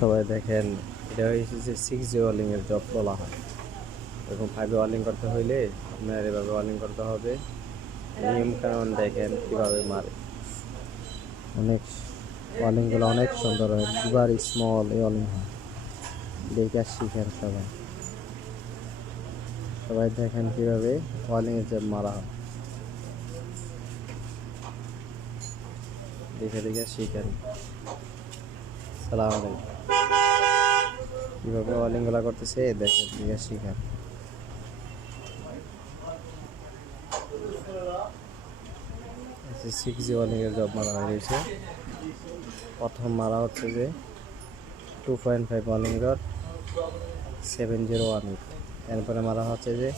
সবাই দেখেন, এটা হয়েছে যে 6G ওয়ার্লিংয়ের জব বলা হয়। এরকম 5 ওয়ার্লিং করতে হইলে আপনার এভাবে ওয়ার্লিং করতে হবে। নিয়ম কানুন দেখেন কীভাবে মারে। অনেক ওয়ার্লিংগুলো অনেক সুন্দর হয়, দুবার স্মল ওয়ার্লিং হয়। দেখে শিখেন সবাই। সবাই দেখেন কীভাবে ওয়ার্লিংয়ের জব মারা হয়, দেখে দেখে শিখেন। সালাম আলাইকুম। কীভাবে ওয়ার্লিংগুলো করতেছে দেখেন, দেখে শিখেন। 6G ওয়ার্লিংয়ের জব মারা হয়ে গেছে। প্রথম মারা হচ্ছে যে 2.5 ওয়ার্লিং রড 7018। এরপরে মারা হচ্ছে যে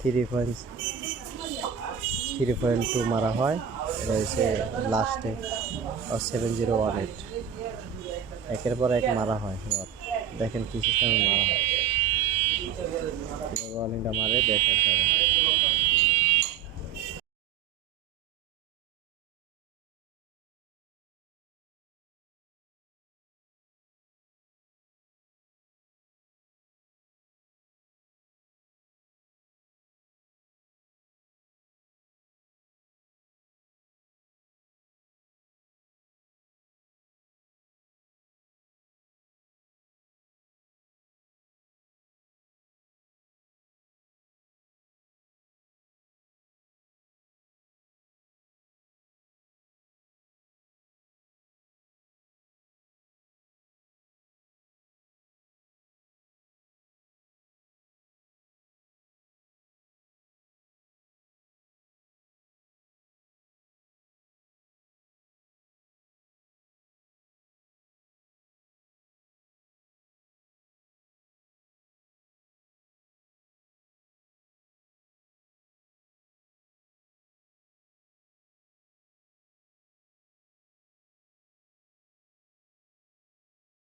3.2 মারা হয়, এটা হচ্ছে লাস্টে 7018। একের পর এক মারা হয় রড। দেখেন কি সিস্টেমে মারা হয়, কীভাবে ওয়ার্লিংটা মারে দেখেন সবাই।